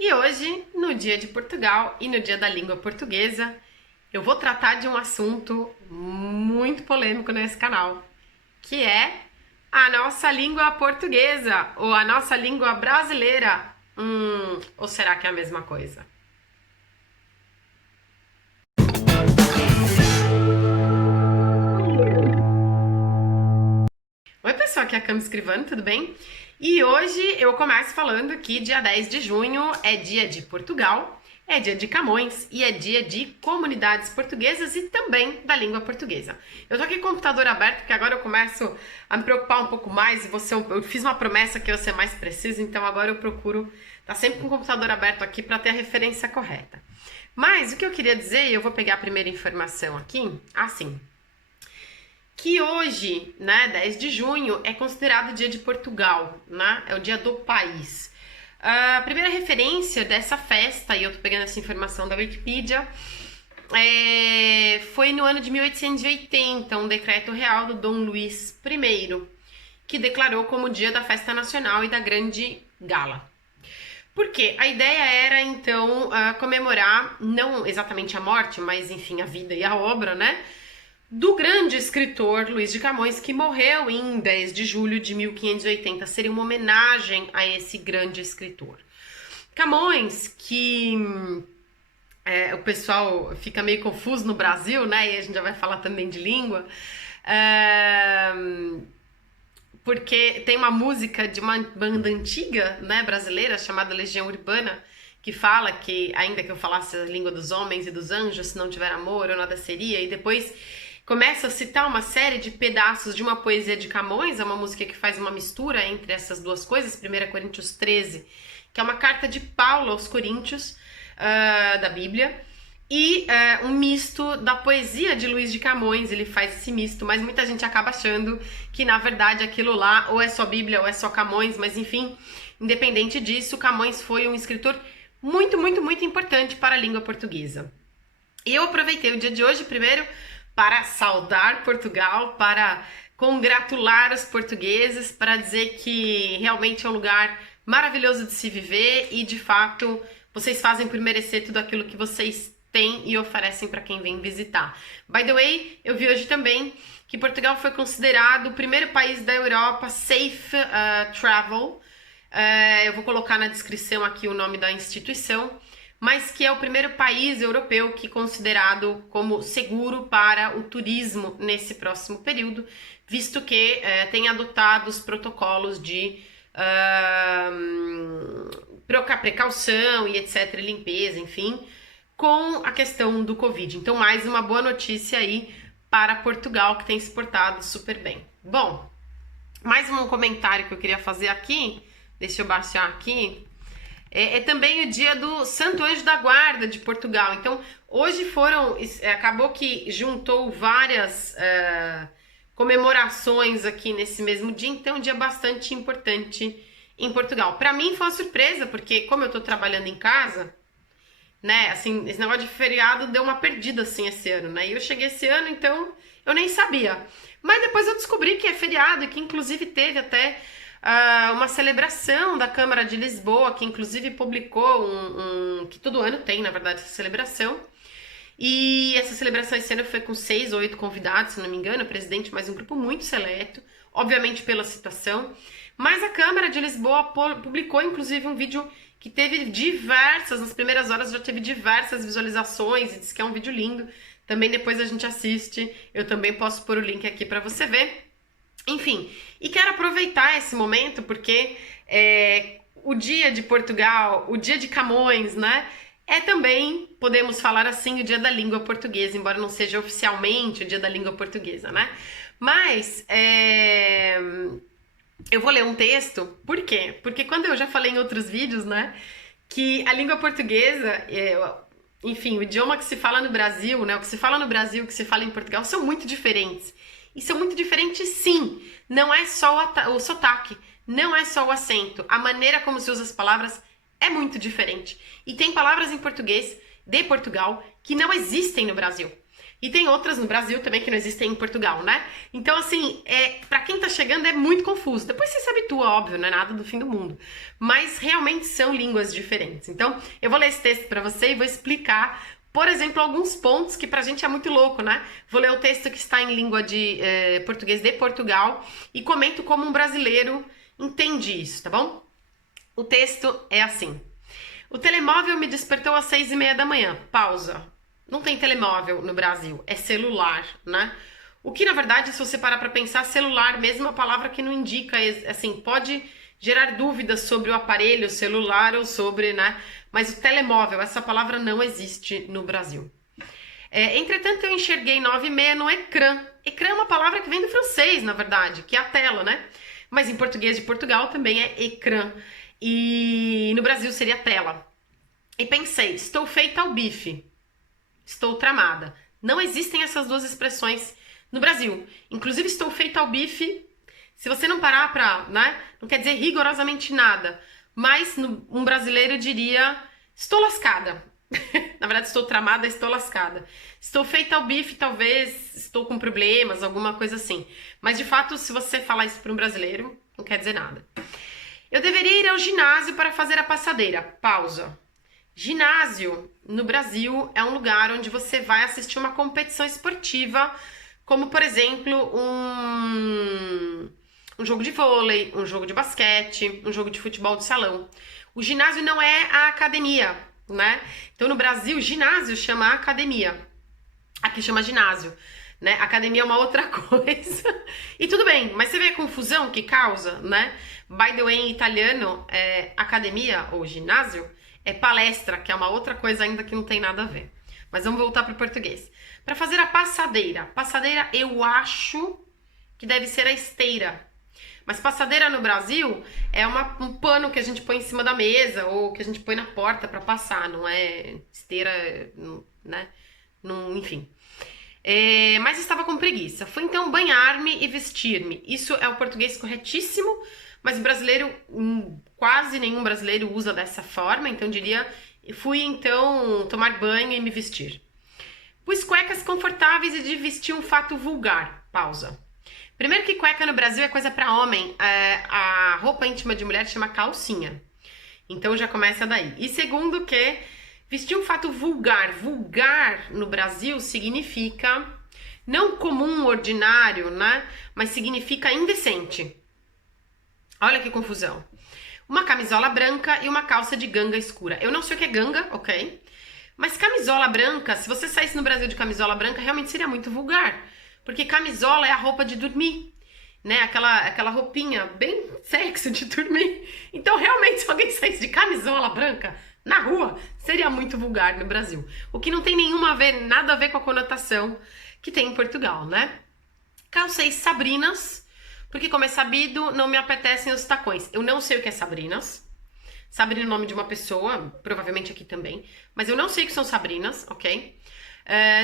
E hoje, no Dia de Portugal e no Dia da Língua Portuguesa, eu vou tratar de um assunto muito polêmico nesse canal, que é a nossa língua portuguesa ou a nossa língua brasileira. Ou será que é a mesma coisa? Oi, pessoal, aqui é a Cami Escrivano, tudo bem? E hoje eu começo falando que dia 10 de junho é dia de Portugal, é dia de Camões e é dia de comunidades portuguesas e também da língua portuguesa. Eu tô aqui com o computador aberto porque agora eu começo a me preocupar um pouco mais e eu fiz uma promessa que eu ia ser mais preciso, então agora eu procuro estar sempre com o computador aberto aqui para ter a referência correta. Mas o que eu queria dizer, e eu vou pegar a primeira informação aqui, assim, que hoje, né, 10 de junho, é considerado o dia de Portugal, né? É o dia do país. A primeira referência dessa festa, e eu tô pegando essa informação da Wikipedia, foi no ano de 1880, um decreto real do Dom Luís I, que declarou como o dia da festa nacional e da grande gala. Porque a ideia era, então, comemorar, não exatamente a morte, mas, enfim, a vida e a obra, né? Do grande escritor Luís de Camões, que morreu em 10 de julho de 1580. Seria uma homenagem a esse grande escritor. Camões, que o pessoal fica meio confuso no Brasil, né? E a gente já vai falar também de língua. Porque tem uma música de uma banda antiga, né, brasileira, chamada Legião Urbana, que fala que, ainda que eu falasse a língua dos homens e dos anjos, se não tiver amor, eu nada seria, e depois começa a citar uma série de pedaços de uma poesia de Camões, é uma música que faz uma mistura entre essas duas coisas, 1 Coríntios 13, que é uma carta de Paulo aos Coríntios, da Bíblia, e um misto da poesia de Luís de Camões, ele faz esse misto, mas muita gente acaba achando que, na verdade, aquilo lá ou é só Bíblia ou é só Camões, mas enfim, independente disso, Camões foi um escritor muito, muito, muito importante para a língua portuguesa. E eu aproveitei o dia de hoje, primeiro, para saudar Portugal, para congratular os portugueses, para dizer que realmente é um lugar maravilhoso de se viver e, de fato, vocês fazem por merecer tudo aquilo que vocês têm e oferecem para quem vem visitar. By the way, eu vi hoje também que Portugal foi considerado o primeiro país da Europa safe travel. Eu vou colocar na descrição aqui o nome da instituição, mas que é o primeiro país europeu que é considerado como seguro para o turismo nesse próximo período, visto que tem adotado os protocolos de precaução e etc, limpeza, enfim, com a questão do Covid. Então, mais uma boa notícia aí para Portugal, que tem se portado super bem. Bom, mais um comentário que eu queria fazer aqui, deixa eu baixar aqui. É também o dia do Santo Anjo da Guarda de Portugal. Então, hoje acabou que juntou várias comemorações aqui nesse mesmo dia, então é um dia bastante importante em Portugal. Para mim foi uma surpresa, porque como eu tô trabalhando em casa, né, assim, esse negócio de feriado deu uma perdida, assim, esse ano, né, e eu cheguei esse ano, então eu nem sabia. Mas depois eu descobri que é feriado e que inclusive teve até uma celebração da Câmara de Lisboa, que inclusive publicou que todo ano tem, na verdade, essa celebração. E essa celebração esse ano foi com 6 ou 8 convidados, se não me engano, o presidente, mais um grupo muito seleto, obviamente pela situação. Mas a Câmara de Lisboa publicou, inclusive, um vídeo que teve nas primeiras horas já teve diversas visualizações, e disse que é um vídeo lindo. Também depois a gente assiste, eu também posso pôr o link aqui para você ver. Enfim, e quero aproveitar esse momento porque o dia de Portugal, o dia de Camões, né? É também, podemos falar assim, o dia da língua portuguesa, embora não seja oficialmente o dia da língua portuguesa, né? Mas eu vou ler um texto, por quê? Porque quando eu já falei em outros vídeos, né? Que a língua portuguesa, enfim, o idioma que se fala no Brasil, né? O que se fala no Brasil, o que se fala em Portugal, são muito diferentes. E são muito diferentes, sim. Não é só o sotaque, não é só o acento. A maneira como se usa as palavras é muito diferente. E tem palavras em português de Portugal que não existem no Brasil. E tem outras no Brasil também que não existem em Portugal, né? Então, assim, para quem tá chegando é muito confuso. Depois você se habitua, óbvio, não é nada do fim do mundo. Mas realmente são línguas diferentes. Então, eu vou ler esse texto para você e vou explicar, por exemplo, alguns pontos que pra gente é muito louco, né? Vou ler o texto que está em língua de português de Portugal e comento como um brasileiro entende isso, tá bom? O texto é assim. O telemóvel me despertou às 6:30 da manhã. Pausa. Não tem telemóvel no Brasil, é celular, né? O que, na verdade, se você parar pra pensar, celular mesmo é uma palavra que não indica, assim, pode gerar dúvidas sobre o aparelho celular ou sobre, né? Mas o telemóvel, essa palavra não existe no Brasil. Entretanto, eu enxerguei 9:30 no ecrã. Ecrã é uma palavra que vem do francês, na verdade, que é a tela, né? Mas em português de Portugal também é ecrã. E no Brasil seria tela. E pensei, estou feita ao bife. Estou tramada. Não existem essas duas expressões no Brasil. Inclusive, estou feita ao bife, se você não parar pra, né, não quer dizer rigorosamente nada. Mas um brasileiro diria, estou lascada. Na verdade, estou tramada, estou lascada. Estou feita ao bife, talvez estou com problemas, alguma coisa assim. Mas, de fato, se você falar isso para um brasileiro, não quer dizer nada. Eu deveria ir ao ginásio para fazer a passadeira. Pausa. Ginásio, no Brasil, é um lugar onde você vai assistir uma competição esportiva, como, por exemplo, um jogo de vôlei, um jogo de basquete, um jogo de futebol de salão. O ginásio não é a academia, né? Então, no Brasil, ginásio chama academia. Aqui chama ginásio, né? Academia é uma outra coisa. E tudo bem, mas você vê a confusão que causa, né? By the way, em italiano, academia ou ginásio é palestra, que é uma outra coisa ainda que não tem nada a ver. Mas vamos voltar para o português. Para fazer a passadeira. Passadeira eu acho que deve ser a esteira. Mas passadeira no Brasil é um pano que a gente põe em cima da mesa ou que a gente põe na porta para passar. Não é esteira, né? Não, enfim. Mas estava com preguiça. Fui então banhar-me e vestir-me. Isso é o português corretíssimo, mas o brasileiro, quase nenhum brasileiro usa dessa forma, então diria, fui então tomar banho e me vestir. Pus cuecas confortáveis e de vestir um fato vulgar. Pausa. Primeiro que cueca no Brasil é coisa para homem, a roupa íntima de mulher chama calcinha. Então já começa daí. E segundo que vestir um fato vulgar. Vulgar no Brasil significa não comum, ordinário, né? Mas significa indecente. Olha que confusão. Uma camisola branca e uma calça de ganga escura. Eu não sei o que é ganga, ok? Mas camisola branca, se você saísse no Brasil de camisola branca, realmente seria muito vulgar. Porque camisola é a roupa de dormir, né? Aquela roupinha bem sexy de dormir. Então, realmente, se alguém saísse de camisola branca na rua, seria muito vulgar no Brasil. O que não tem nada a ver com a conotação que tem em Portugal, né? Calcei Sabrinas, porque como é sabido, não me apetecem os tacões. Eu não sei o que é Sabrinas. Sabrina é o nome de uma pessoa, provavelmente aqui também. Mas eu não sei o que são Sabrinas, ok?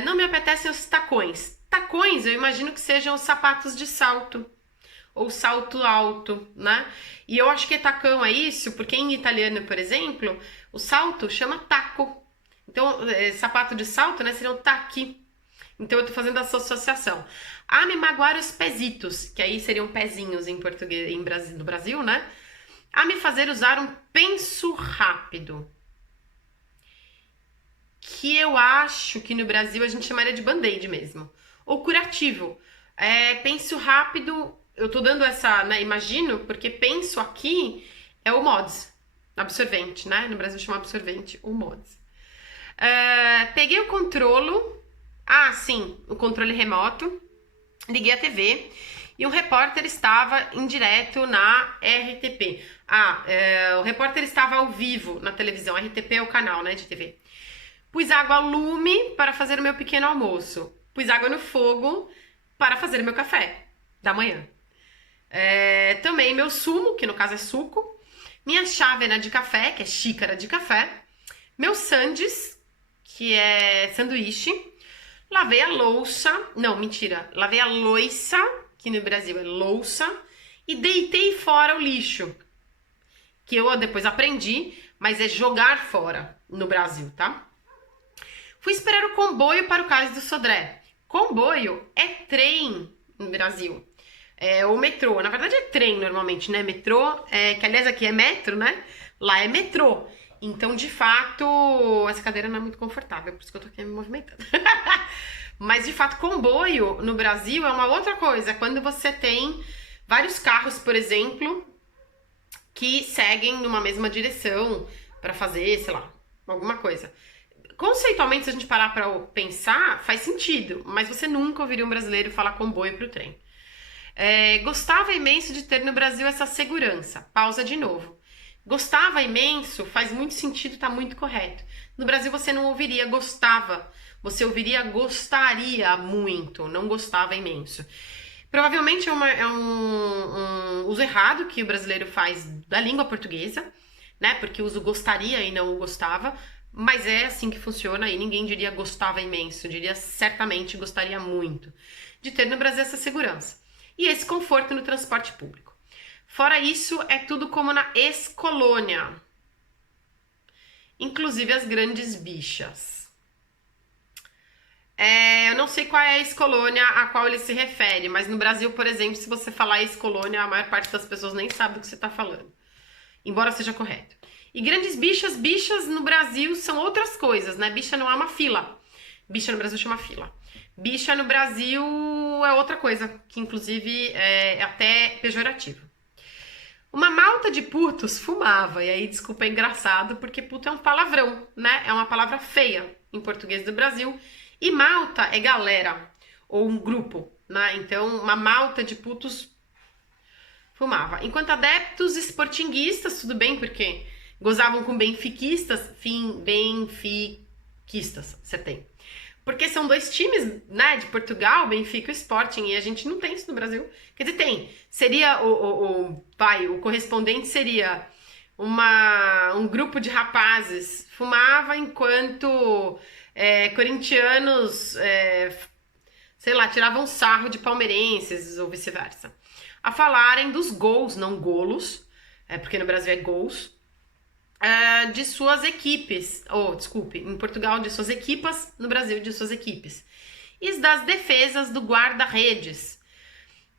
Não me apetecem os tacões. Tacões, eu imagino que sejam os sapatos de salto. Ou salto alto, né? E eu acho que tacão é isso, porque em italiano, por exemplo, o salto chama taco. Então, sapato de salto, né, seriam tacchi. Então, eu tô fazendo essa associação. Ah, me magoar os pezitos, que aí seriam pezinhos em português, do Brasil, né? A me fazer usar um penso rápido. Que eu acho que no Brasil a gente chamaria de band-aid mesmo. Ou curativo. Penso rápido, eu tô dando essa, né, imagino, porque penso aqui é o mods, absorvente, né? No Brasil chama absorvente, o mods. Peguei o controle, sim, o controle remoto, liguei a TV e um repórter estava em direto na RTP. O repórter estava ao vivo na televisão, RTP é o canal, né, de TV. Pus água ao lume para fazer o meu pequeno almoço. Pus água no fogo para fazer o meu café da manhã. Tomei meu sumo, que no caso é suco. Minha chávena de café, que é xícara de café. Meu sandes, que é sanduíche. Lavei a louça. Não, mentira. Lavei a loiça, que no Brasil é louça. E deitei fora o lixo. Que eu depois aprendi, mas é jogar fora no Brasil, tá? Fui esperar o comboio para o Cais do Sodré. Comboio é trem no Brasil. Ou metrô. Na verdade é trem normalmente, né? Metrô, que aliás aqui é metro, né? Lá é metrô. Então, de fato, essa cadeira não é muito confortável, por isso que eu tô aqui me movimentando. Mas, de fato, comboio no Brasil é uma outra coisa. Quando você tem vários carros, por exemplo, que seguem numa mesma direção para fazer, sei lá, alguma coisa. Conceitualmente, se a gente parar para pensar, faz sentido, mas você nunca ouviria um brasileiro falar comboio pro trem. Gostava imenso de ter no Brasil essa segurança. Pausa de novo. Gostava imenso faz muito sentido, tá muito correto. No Brasil você não ouviria gostava, você ouviria gostaria muito, não gostava imenso. Provavelmente é um uso errado que o brasileiro faz da língua portuguesa, né? Porque usa o gostaria e não o gostava, mas é assim que funciona e ninguém diria gostava imenso, diria certamente gostaria muito de ter no Brasil essa segurança. E esse conforto no transporte público. Fora isso, é tudo como na ex-colônia. Inclusive as grandes bichas. Eu não sei qual é a ex-colônia a qual ele se refere, mas no Brasil, por exemplo, se você falar ex-colônia, a maior parte das pessoas nem sabe do que você está falando. Embora seja correto. E grandes bichas, bichas no Brasil são outras coisas, né? Bicha não é uma fila. Bicha no Brasil chama fila. Bicha no Brasil é outra coisa, que inclusive é até pejorativo. Uma malta de putos fumava, e aí, desculpa, é engraçado, porque puto é um palavrão, né? É uma palavra feia em português do Brasil, e malta é galera, ou um grupo, né? Então, uma malta de putos fumava. Enquanto adeptos esportinguistas, tudo bem, porque gozavam com benfiquistas, você tem. Porque são dois times, né, de Portugal, Benfica e Sporting, e a gente não tem isso no Brasil. Quer dizer, tem. Seria o correspondente seria um grupo de rapazes fumava enquanto corintianos, sei lá, tiravam sarro de palmeirenses ou vice-versa. A falarem dos gols, não golos, porque no Brasil é gols, de suas equipes, em Portugal de suas equipas, no Brasil de suas equipes. E das defesas do guarda-redes,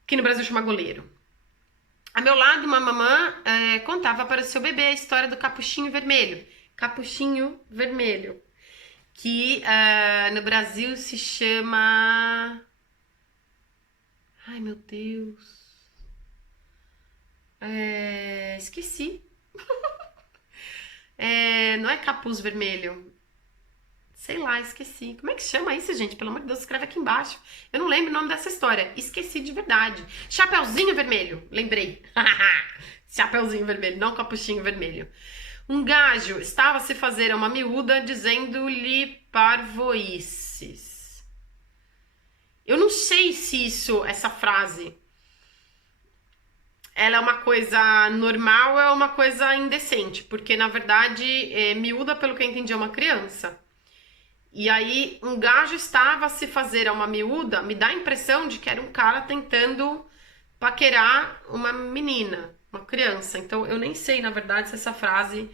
que no Brasil chama goleiro. A meu lado, uma mamã contava para o seu bebê a história do capuchinho vermelho. Capuchinho vermelho, que no Brasil se chama... Ai, meu Deus. Esqueci. Não é capuz vermelho. Sei lá, esqueci. Como é que chama isso, gente? Pelo amor de Deus, escreve aqui embaixo. Eu não lembro o nome dessa história. Esqueci de verdade. Chapeuzinho vermelho. Lembrei. Chapeuzinho vermelho, não capuchinho vermelho. Um gajo estava a se fazer a uma miúda dizendo-lhe parvoices. Eu não sei se essa frase, ela é uma coisa normal ou é uma coisa indecente, porque na verdade, miúda, pelo que eu entendi, é uma criança. E aí, um gajo estava a se fazer a uma miúda, me dá a impressão de que era um cara tentando paquerar uma menina, uma criança. Então, eu nem sei, na verdade, se essa frase...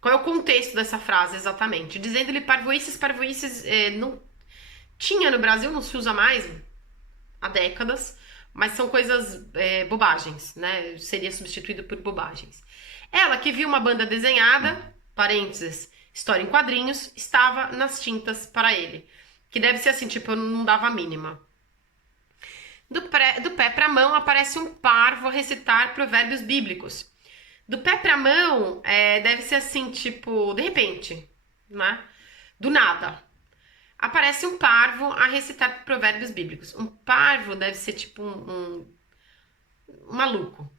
Qual é o contexto dessa frase, exatamente? Dizendo-lhe parvoices, não tinha no Brasil, não se usa mais há décadas, mas são coisas, bobagens, né? Seria substituído por bobagens. Ela que viu uma banda desenhada, parênteses, história em quadrinhos, estava nas tintas para ele. Que deve ser assim, tipo, eu não dava a mínima. Do pé para a mão aparece um parvo a recitar provérbios bíblicos. Do pé para a mão deve ser assim, tipo, de repente, né? Do nada. Aparece um parvo a recitar provérbios bíblicos. Um parvo deve ser tipo um maluco.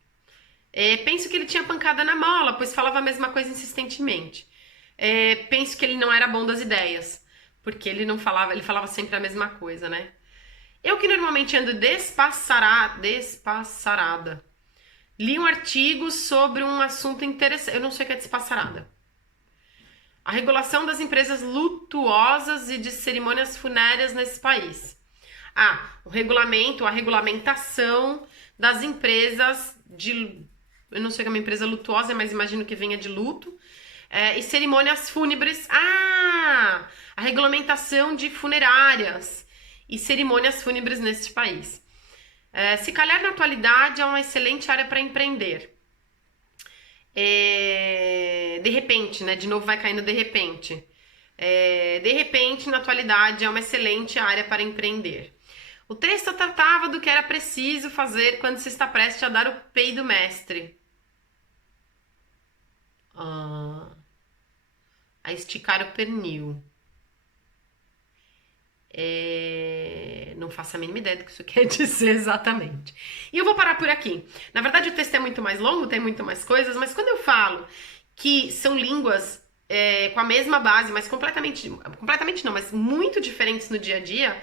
Penso que ele tinha pancada na mola, pois falava a mesma coisa insistentemente. Penso que ele não era bom das ideias, porque ele falava sempre a mesma coisa, né? Eu que normalmente ando despassarada. Li um artigo sobre um assunto interessante. Eu não sei o que é despassarada. A regulação das empresas lutuosas e de cerimônias funéreas nesse país. A regulamentação das empresas de... Eu não sei o que é uma empresa lutuosa, mas imagino que venha de luto. E cerimônias fúnebres. A regulamentação de funerárias e cerimônias fúnebres neste país. Se calhar na atualidade é uma excelente área para empreender. De repente, né? De novo vai caindo de repente. De repente, na atualidade, é uma excelente área para empreender. O texto tratava do que era preciso fazer quando se está prestes a dar o peido mestre. A esticar o pernil. Não faço a mínima ideia do que isso quer dizer exatamente. E eu vou parar por aqui. Na verdade, o texto é muito mais longo, tem muito mais coisas, mas quando eu falo que são línguas com a mesma base, mas completamente não, mas muito diferentes no dia a dia,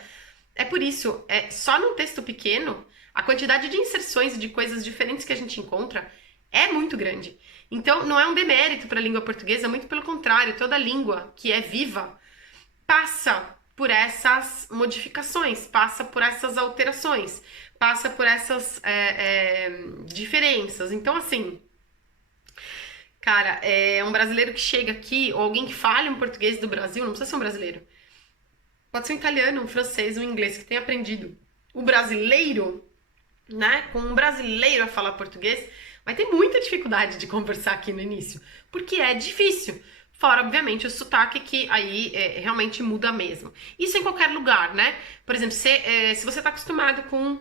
é por isso, só num texto pequeno, a quantidade de inserções e de coisas diferentes que a gente encontra é muito grande. Então, não é um demérito para a língua portuguesa, muito pelo contrário, toda língua que é viva passa por essas modificações, passa por essas alterações, passa por essas diferenças. Então, assim, cara, um brasileiro que chega aqui, ou alguém que fale um português do Brasil, não precisa ser um brasileiro, pode ser um italiano, um francês, um inglês que tenha aprendido o brasileiro, né, com um brasileiro a falar português, vai ter muita dificuldade de conversar aqui no início, porque é difícil. Fora, obviamente, o sotaque que aí realmente muda mesmo. Isso em qualquer lugar, né? Por exemplo, se você está acostumado com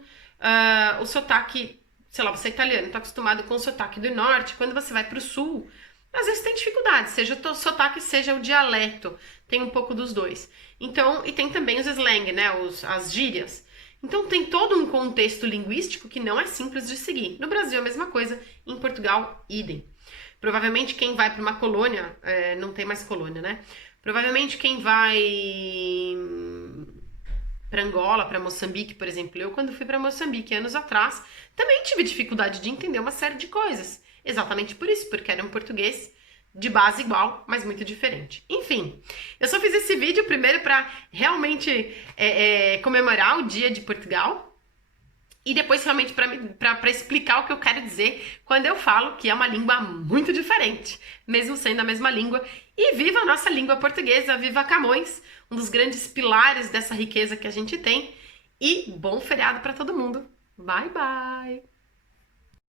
o sotaque, sei lá, você é italiano, está acostumado com o sotaque do norte, quando você vai para o sul, às vezes tem dificuldade, seja o sotaque, seja o dialeto, tem um pouco dos dois. Então, e tem também os slang, né? As gírias. Então tem todo um contexto linguístico que não é simples de seguir. No Brasil a mesma coisa, em Portugal, idem. Provavelmente quem vai para uma colônia, não tem mais colônia, né? Provavelmente quem vai para Angola, para Moçambique, por exemplo, eu quando fui para Moçambique anos atrás, também tive dificuldade de entender uma série de coisas. Exatamente por isso, porque era um português de base igual, mas muito diferente. Enfim, eu só fiz esse vídeo primeiro para realmente comemorar o Dia de Portugal e depois realmente para explicar o que eu quero dizer quando eu falo que é uma língua muito diferente, mesmo sendo a mesma língua. E viva a nossa língua portuguesa, viva Camões, um dos grandes pilares dessa riqueza que a gente tem. E bom feriado para todo mundo. Bye, bye!